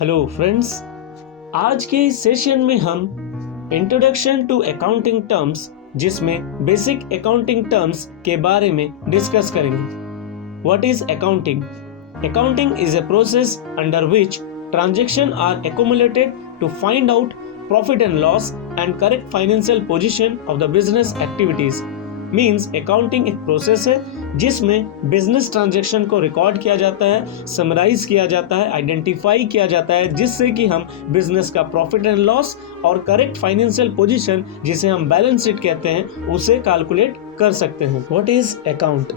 Hello friends, आज के इस सेशन में हम इंट्रोडक्शन टू अकाउंटिंग टर्म्स जिसमें बेसिक अकाउंटिंग टर्म्स के बारे में डिस्कस करेंगे। What is accounting? Accounting is a process under which transactions are accumulated to find out profit and loss and correct financial position of the business activities। Means accounting एक process है जिसमें business transaction को record किया जाता है, summarise किया जाता है, आइडेंटिफाई किया जाता है, जिससे कि हम बिजनेस का प्रॉफिट एंड लॉस और करेक्ट फाइनेंशियल पोजीशन जिसे हम बैलेंस शीट कहते हैं उसे कैलकुलेट कर सकते हैं। What is account?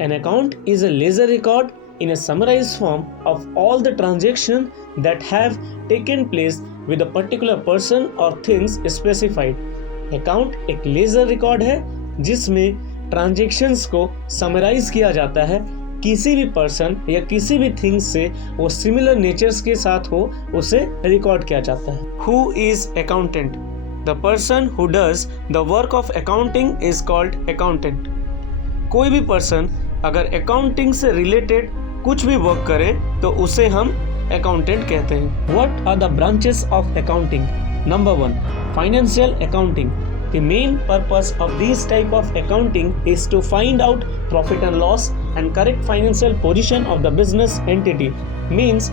An account is a ledger record in a summarized form of all the transactions that have taken place with a particular person or things specified। Account एक laser record है जिसमें transactions को summarise किया जाता है, किसी भी person या किसी भी थिंग्स से वो सिमिलर नेचर्स के साथ हो उसे रिकॉर्ड किया जाता है। Who is accountant? The person who does the work of accounting is called accountant. कोई भी पर्सन अगर अकाउंटिंग से रिलेटेड कुछ भी वर्क करे तो उसे हम अकाउंटेंट कहते हैं। What are the branches of accounting? Number 1, financial accounting. The main purpose of this type of accounting is to find out profit and loss and correct financial position of the business entity। Means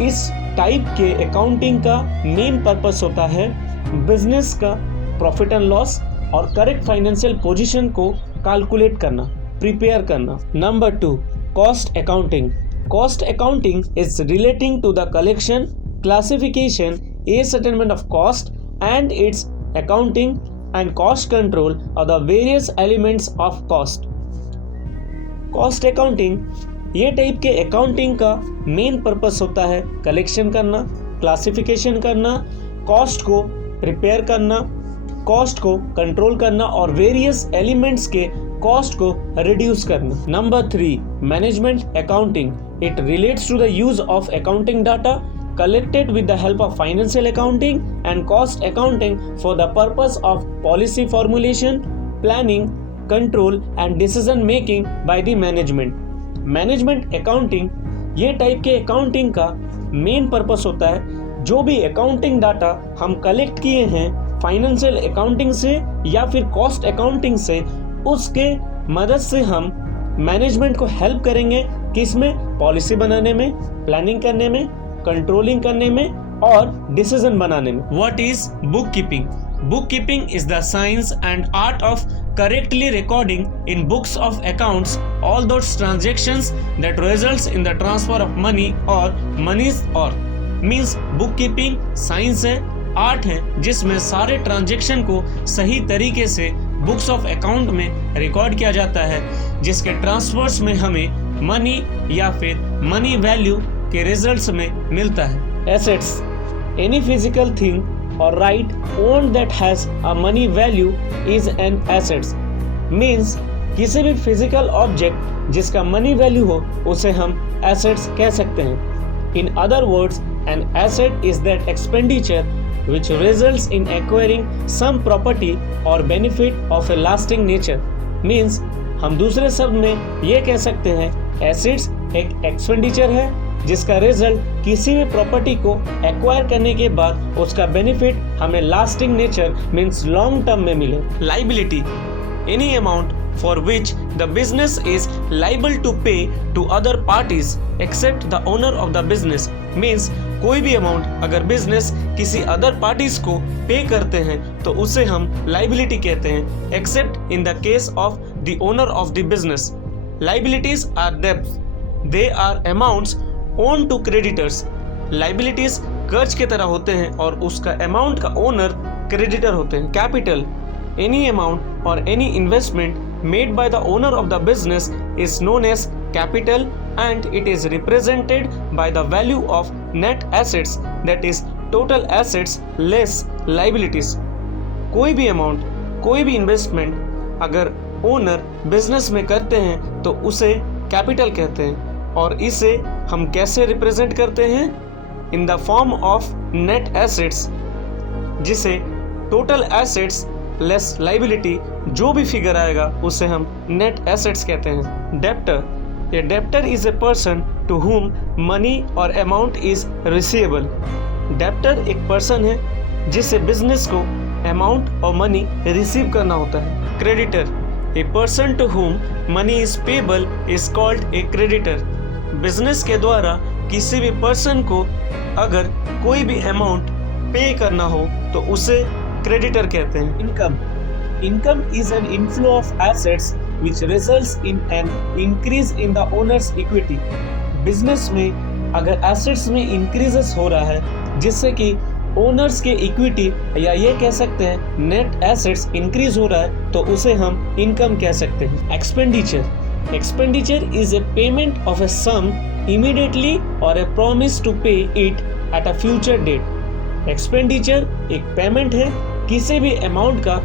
इस type के accounting का main purpose होता है business का profit and loss और correct financial position को calculate करना, prepare करना। Number 2, cost accounting. Cost accounting is relating to the collection, classification, ascertainment of cost and its accounting and cost control of the various elements of cost। Cost accounting ये type के accounting का main purpose होता है collection करना, classification करना, cost को prepare करना, cost को कंट्रोल करना और वेरियस एलिमेंट्स के कॉस्ट को रिड्यूस करना। Number 3, management accounting. It relates to the use of accounting data collected with the help of financial accounting and cost accounting for the purpose of policy formulation, planning, control and decision making by the management। Management accounting ये type के accounting का main purpose होता है जो भी accounting data हम collect किए हैं फाइनेंशियल अकाउंटिंग से या फिर कॉस्ट अकाउंटिंग से, उसके मदद से हम मैनेजमेंट को हेल्प करेंगे किसमें? पॉलिसी बनाने में, प्लानिंग करने में, कंट्रोलिंग करने में और डिसीजन बनाने में। What is book keeping? Book keeping is the science and art of correctly recording in books of accounts all those transactions that results in the transfer of money और मनीज। और means book keeping science है, art है जिसमें सारे transaction को सही तरीके से बुक्स ऑफ अकाउंट में रिकॉर्ड किया जाता है जिसके ट्रांसफर्स में हमें मनी या फिर मनी वैल्यू के रिजल्ट्स में मिलता है। एसेट्स, एनी फिजिकल थिंग और right own that has a money value is an assets. Means किसी भी फिजिकल ऑब्जेक्ट जिसका मनी वैल्यू हो उसे हम एसेट्स कह सकते हैं। In other words, an asset is that expenditure which results in acquiring some property or benefit of a lasting nature। Means हम दूसरे शब्द में ये कह सकते हैं एसेट्स एक एक्सपेंडिचर है जिसका रिजल्ट किसी भी प्रॉपर्टी को एक्वायर करने के बाद उसका बेनिफिट हमें lasting nature means long term में मिले। Liability, any amount for which the business is liable to pay to other parties except the owner of the business। Means कोई भी अमाउंट अगर बिजनेस किसी अदर पार्टीज को पे करते हैं तो उसे हम लाइबिलिटी कहते हैं, except in the case of the owner of the business. Liabilities are debts, they are amounts owed to creditors. Liabilities कर्ज के तरह होते हैं और उसका अमाउंट का ओनर क्रेडिटर होते हैं। Capital, any amount or any investment made by the owner of the business is known as capital and it is represented by the value of net assets, that is total assets less liabilities। कोई भी amount, कोई भी investment अगर owner business में करते हैं तो उसे कैपिटल कहते हैं और इसे हम कैसे रिप्रेजेंट करते हैं? In the form of net assets, जिसे टोटल एसेट्स लेस लाइबिलिटी जो भी फिगर आएगा उसे हम नेट एसेट्स कहते हैं। Debtor, A debtor is a person to whom money or amount is receivable. Debtor एक पर्सन है जिससे बिजनेस को अमाउंट और मनी रिसीव करना होता है. Creditor, a person to whom money is payable is called a creditor. Business के द्वारा किसी भी पर्सन को अगर कोई भी अमाउंट पे करना हो तो उसे क्रेडिटर कहते हैं. Income is an inflow of assets which results in an increase in the owner's equity. Business में अगर एसेट्स में इंक्रीजेस हो रहा है जिससे कि ओनर्स के इक्विटी या ये कह सकते हैं नेट एसेट्स इंक्रीज हो रहा है तो उसे हम इनकम कह सकते हैं. Expenditure is a payment of a sum immediately or a promise to pay it at a future date. Expenditure एक पेमेंट है किसी भी अमाउंट का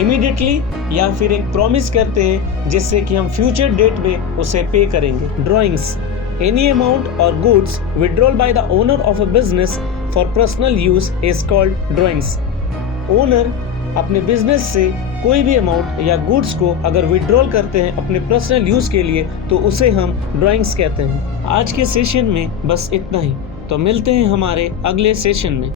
इमीडिएटली या फिर एक प्रॉमिस करते हैं जिससे कि हम फ्यूचर डेट में उसे पे करेंगे. ड्राइंग्स, एनी अमाउंट और goods withdrawal by the owner of a business for personal use is called drawings. Owner अपने बिजनेस से कोई भी अमाउंट या गुड्स को अगर विड्रॉल करते हैं अपने पर्सनल यूज के लिए तो उसे हम ड्राइंग्स कहते हैं. आज के सेशन में बस इतना ही, तो मिलते हैं हमारे अगले सेशन में.